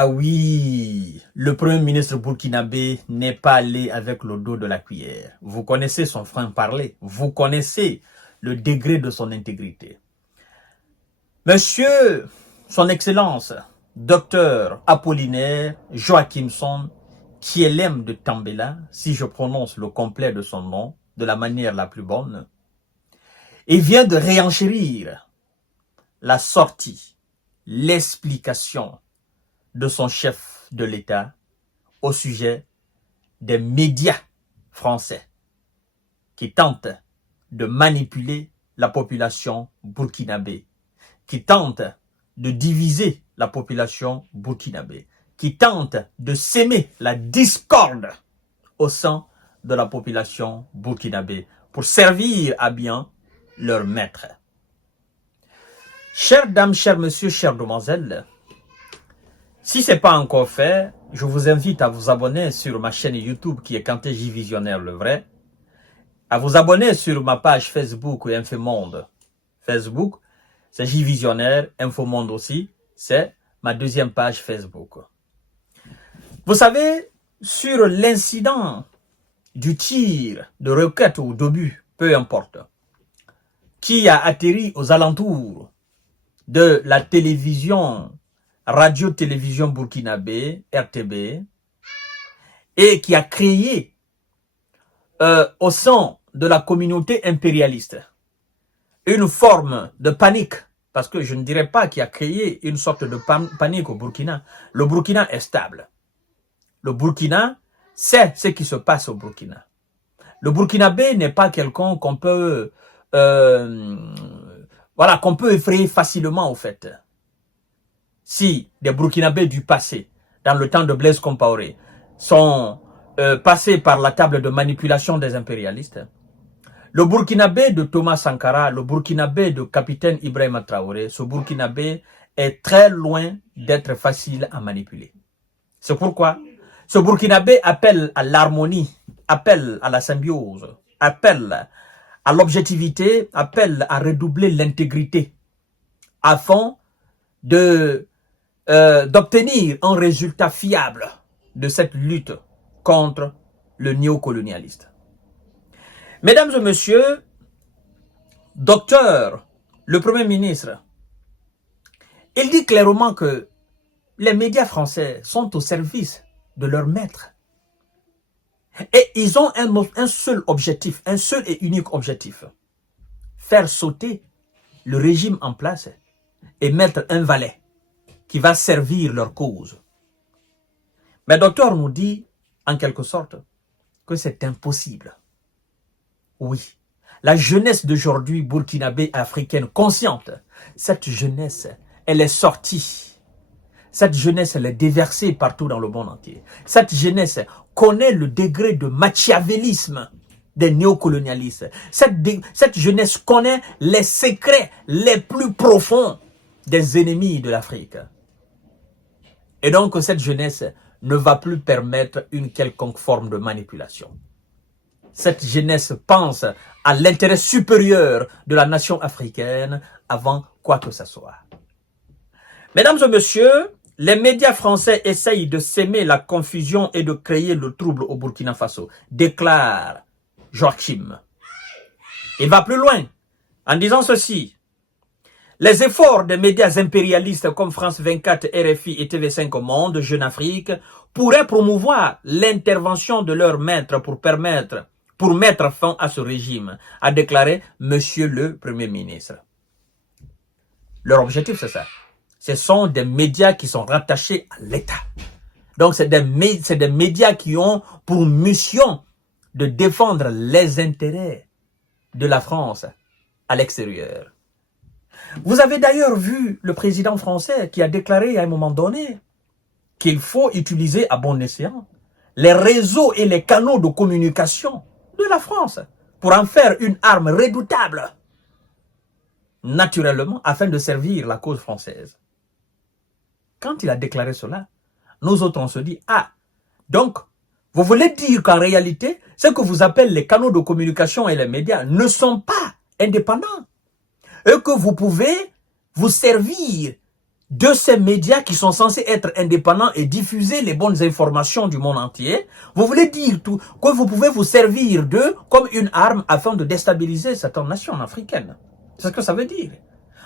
Ah oui, le premier ministre burkinabé n'est pas allé avec le dos de la cuillère. Vous connaissez son franc-parler, vous connaissez le degré de son intégrité. Monsieur, son excellence, docteur Apollinaire Joachimson Kielem de Tambela, si je prononce le complet de son nom de la manière la plus bonne, et vient de réenchérir la sortie, l'explication de son chef de l'État au sujet des médias français qui tentent de manipuler la population burkinabé, qui tentent de diviser la population burkinabé, qui tentent de s'aimer la discorde au sein de la population burkinabé pour servir à bien leur maître. Chères dames, chers messieurs, chères demoiselles, si ce n'est pas encore fait, je vous invite à vous abonner sur ma chaîne YouTube qui est Kanté J Visionnaire le vrai, à vous abonner sur ma page Facebook Infomonde. Facebook, c'est J Visionnaire, Infomonde aussi, c'est ma deuxième page Facebook. Vous savez, sur l'incident du tir de roquette ou d'obus, peu importe, qui a atterri aux alentours de la télévision Radio-Télévision Burkinabé, RTB, et qui a créé au sein de la communauté impérialiste une forme de panique, parce que je ne dirais pas qu'il a créé une sorte de panique au Burkina. Le Burkina est stable. Le Burkina sait ce qui se passe au Burkina. Le Burkinabé n'est pas quelqu'un qu'on peut, qu'on peut effrayer facilement, au fait. Si des Burkinabés du passé, dans le temps de Blaise Compaoré, sont passés par la table de manipulation des impérialistes, le Burkinabé de Thomas Sankara, le Burkinabé de capitaine Ibrahima Traoré, ce Burkinabé est très loin d'être facile à manipuler. C'est pourquoi ce Burkinabé appelle à l'harmonie, appelle à la symbiose, appelle à l'objectivité, appelle à redoubler l'intégrité afin d'obtenir un résultat fiable de cette lutte contre le néocolonialiste. Mesdames et messieurs, docteur, le Premier ministre, il dit clairement que les médias français sont au service de leur maître. Et ils ont un seul objectif, un seul et unique objectif. Faire sauter le régime en place et mettre un valet qui va servir leur cause. Mais le docteur nous dit, en quelque sorte, que c'est impossible. Oui, la jeunesse d'aujourd'hui burkinabé africaine consciente, cette jeunesse, elle est sortie. Cette jeunesse, elle est déversée partout dans le monde entier. Cette jeunesse connaît le degré de machiavélisme des néocolonialistes. Cette jeunesse connaît les secrets les plus profonds des ennemis de l'Afrique. Et donc, cette jeunesse ne va plus permettre une quelconque forme de manipulation. Cette jeunesse pense à l'intérêt supérieur de la nation africaine avant quoi que ce soit. Mesdames et messieurs, les médias français essayent de s'aimer la confusion et de créer le trouble au Burkina Faso, déclare Joachim. Il va plus loin en disant ceci. Les efforts des médias impérialistes comme France 24, RFI et TV5 Monde, Jeune Afrique, pourraient promouvoir l'intervention de leurs maîtres pour mettre fin à ce régime, a déclaré Monsieur le Premier ministre. Leur objectif, c'est ça. Ce sont des médias qui sont rattachés à l'État. Donc, c'est des médias qui ont pour mission de défendre les intérêts de la France à l'extérieur. Vous avez d'ailleurs vu le président français qui a déclaré à un moment donné qu'il faut utiliser à bon escient les réseaux et les canaux de communication de la France pour en faire une arme redoutable, naturellement, afin de servir la cause française. Quand il a déclaré cela, nous autres, on se dit, ah, donc, vous voulez dire qu'en réalité, ce que vous appelez les canaux de communication et les médias ne sont pas indépendants et que vous pouvez vous servir de ces médias qui sont censés être indépendants et diffuser les bonnes informations du monde entier, vous voulez dire tout, que vous pouvez vous servir d'eux comme une arme afin de déstabiliser certaines nations africaines. C'est ce que ça veut dire.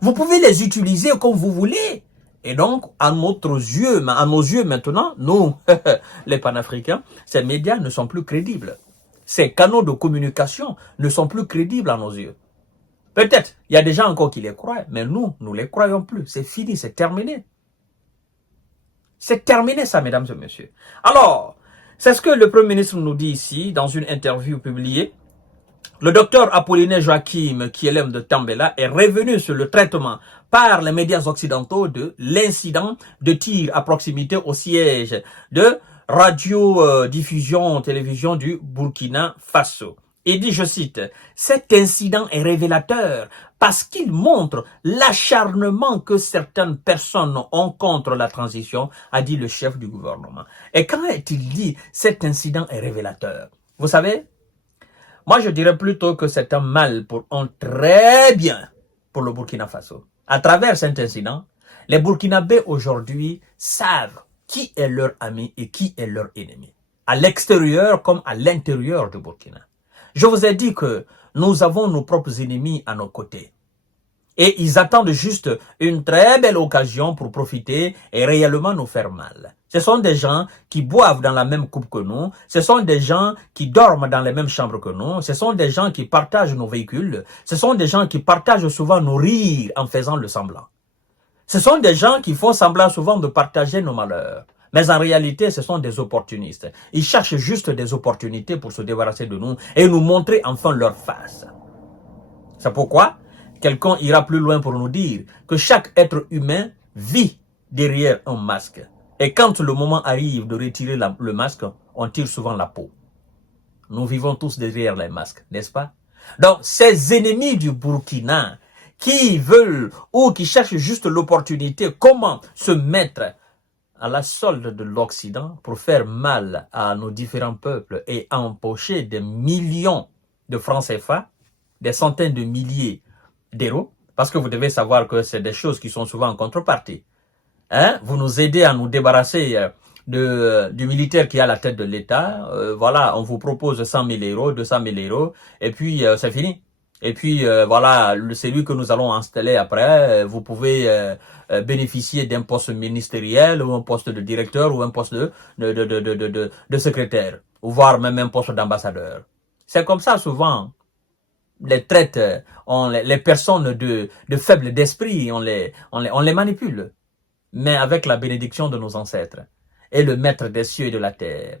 Vous pouvez les utiliser comme vous voulez. Et donc, à nos yeux maintenant, nous, les panafricains, ces médias ne sont plus crédibles. Ces canaux de communication ne sont plus crédibles à nos yeux. Peut-être, il y a des gens encore qui les croient, mais nous ne les croyons plus. C'est fini, c'est terminé. C'est terminé ça, mesdames et messieurs. Alors, c'est ce que le Premier ministre nous dit ici, dans une interview publiée. Le docteur Apollinaire Joachim Kielem de Tambela est revenu sur le traitement par les médias occidentaux de l'incident de tir à proximité au siège de radiodiffusion télévision du Burkina Faso. Il dit, je cite, « Cet incident est révélateur parce qu'il montre l'acharnement que certaines personnes ont contre la transition, a dit le chef du gouvernement. » Et quand il dit « cet incident est révélateur », vous savez, moi je dirais plutôt que c'est un mal pour un très bien pour le Burkina Faso. À travers cet incident, les Burkinabés aujourd'hui savent qui est leur ami et qui est leur ennemi, à l'extérieur comme à l'intérieur du Burkina. Je vous ai dit que nous avons nos propres ennemis à nos côtés. Et ils attendent juste une très belle occasion pour profiter et réellement nous faire mal. Ce sont des gens qui boivent dans la même coupe que nous. Ce sont des gens qui dorment dans les mêmes chambres que nous. Ce sont des gens qui partagent nos véhicules. Ce sont des gens qui partagent souvent nos rires en faisant le semblant. Ce sont des gens qui font semblant souvent de partager nos malheurs. Mais en réalité, ce sont des opportunistes. Ils cherchent juste des opportunités pour se débarrasser de nous et nous montrer enfin leur face. C'est pourquoi quelqu'un ira plus loin pour nous dire que chaque être humain vit derrière un masque. Et quand le moment arrive de retirer le masque, on tire souvent la peau. Nous vivons tous derrière les masques, n'est-ce pas? Donc, ces ennemis du Burkina qui veulent ou qui cherchent juste l'opportunité, comment se mettre à la solde de l'Occident pour faire mal à nos différents peuples et empocher des millions de francs CFA, des centaines de milliers d'euros, parce que vous devez savoir que c'est des choses qui sont souvent en contrepartie. Hein? Vous nous aidez à nous débarrasser du militaire qui est à la tête de l'État. Voilà, on vous propose 100 000 euros, 200 000 euros, et puis c'est fini. Et puis voilà, c'est lui que nous allons installer après. Vous pouvez bénéficier d'un poste ministériel ou un poste de directeur ou un poste de secrétaire, ou voire même un poste d'ambassadeur. C'est comme ça souvent. Les traitent, les personnes de faibles d'esprit, on les manipule. Mais avec la bénédiction de nos ancêtres et le maître des cieux et de la terre,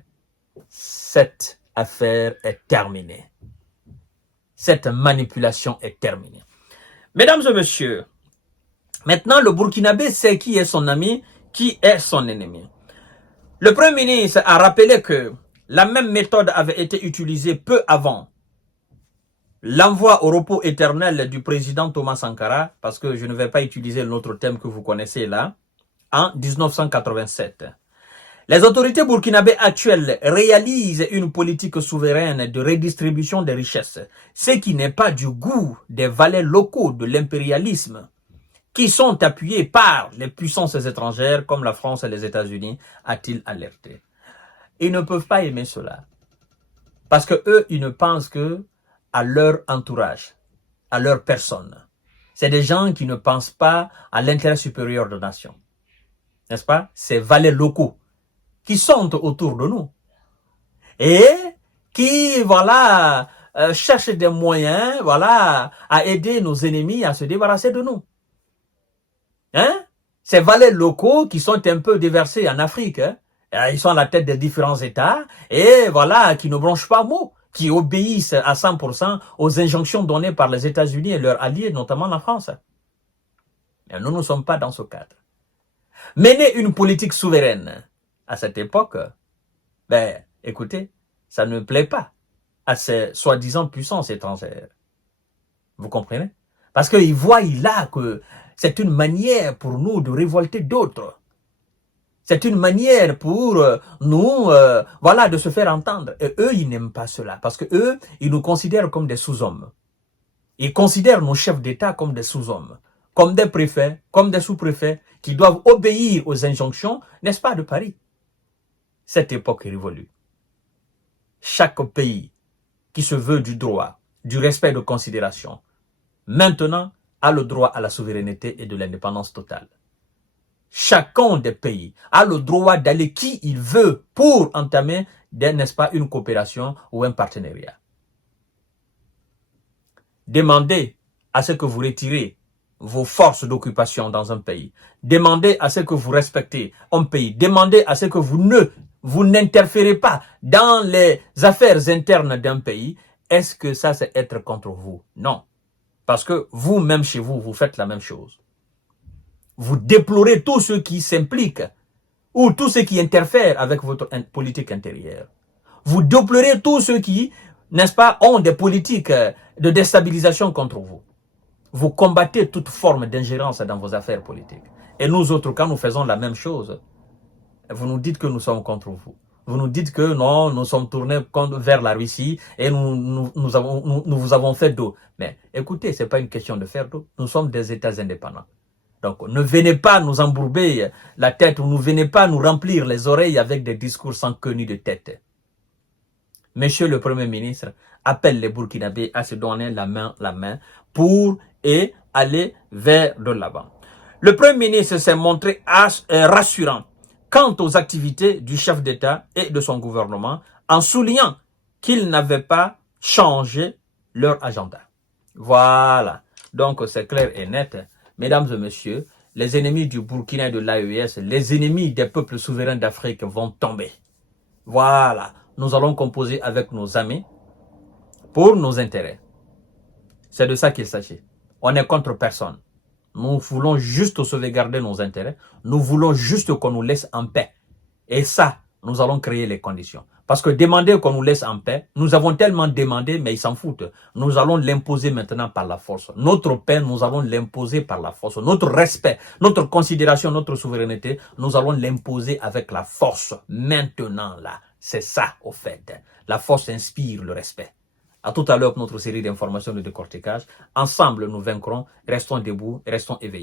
cette affaire est terminée. Cette manipulation est terminée. Mesdames et messieurs, maintenant le Burkinabé sait qui est son ami, qui est son ennemi. Le Premier ministre a rappelé que la même méthode avait été utilisée peu avant l'envoi au repos éternel du président Thomas Sankara, parce que je ne vais pas utiliser l'autre thème que vous connaissez là, en 1987. Les autorités burkinabées actuelles réalisent une politique souveraine de redistribution des richesses, ce qui n'est pas du goût des valets locaux de l'impérialisme, qui sont appuyés par les puissances étrangères comme la France et les États-Unis, a-t-il alerté. Ils ne peuvent pas aimer cela, parce que eux, ils ne pensent que à leur entourage, à leur personne. C'est des gens qui ne pensent pas à l'intérêt supérieur de la nation. N'est-ce pas? Ces valets locaux qui sont autour de nous et qui, voilà, cherchent des moyens, voilà, à aider nos ennemis à se débarrasser de nous. Hein? Ces valets locaux qui sont un peu déversés en Afrique, hein? Ils sont à la tête des différents États et voilà, qui ne bronchent pas mot, qui obéissent à 100% aux injonctions données par les États-Unis et leurs alliés, notamment la France. Et nous ne sommes pas dans ce cadre. Mener une politique souveraine à cette époque, ben, écoutez, ça ne plaît pas à ces soi-disant puissances étrangères. Vous comprenez? Parce qu'ils voient là que c'est une manière pour nous de révolter d'autres. C'est une manière pour nous, voilà, de se faire entendre. Et eux, ils n'aiment pas cela. Parce que eux, ils nous considèrent comme des sous-hommes. Ils considèrent nos chefs d'État comme des sous-hommes. comme des préfets, comme des sous-préfets, qui doivent obéir aux injonctions, n'est-ce pas, de Paris. Cette époque est révolue. Chaque pays qui se veut du droit, du respect de considération, maintenant a le droit à la souveraineté et de l'indépendance totale. Chacun des pays a le droit d'aller qui il veut pour entamer, n'est-ce pas, une coopération ou un partenariat. Demandez à ce que vous retirez vos forces d'occupation dans un pays. Demandez à ce que vous respectez un pays. Demandez à ce que vous n'interférez pas dans les affaires internes d'un pays. Est-ce que ça, c'est être contre vous? Non. Parce que vous-même chez vous, vous faites la même chose. Vous déplorez tous ceux qui s'impliquent ou tous ceux qui interfèrent avec votre politique intérieure. Vous déplorez tous ceux qui, n'est-ce pas, ont des politiques de déstabilisation contre vous. Vous combattez toute forme d'ingérence dans vos affaires politiques. Et nous autres, quand nous faisons la même chose, vous nous dites que nous sommes contre vous. Vous nous dites que non, nous sommes tournés vers la Russie et nous vous avons fait dos. Mais écoutez, ce n'est pas une question de faire dos. Nous sommes des États indépendants. Donc, ne venez pas nous embourber la tête ou ne venez pas nous remplir les oreilles avec des discours sans queue ni de tête. Monsieur le Premier ministre appelle les Burkinabés à se donner la main pour aller vers de l'avant. Le Premier ministre s'est montré rassurant quant aux activités du chef d'État et de son gouvernement en soulignant qu'ils n'avaient pas changé leur agenda. Voilà. Donc, c'est clair et net. Mesdames et messieurs, les ennemis du Burkina et de l'AES, les ennemis des peuples souverains d'Afrique vont tomber. Voilà. Nous allons composer avec nos amis pour nos intérêts. C'est de ça qu'il s'agit. On est contre personne. Nous voulons juste sauvegarder nos intérêts. Nous voulons juste qu'on nous laisse en paix. Et ça, nous allons créer les conditions. Parce que demander qu'on nous laisse en paix, nous avons tellement demandé, mais ils s'en foutent. Nous allons l'imposer maintenant par la force. Notre paix, nous allons l'imposer par la force. Notre respect, notre considération, notre souveraineté, nous allons l'imposer avec la force. Maintenant, là, c'est ça, au fait. La force inspire le respect. À tout à l'heure pour notre série d'informations de décortiquage. Ensemble, nous vaincrons. Restons debout, restons éveillés.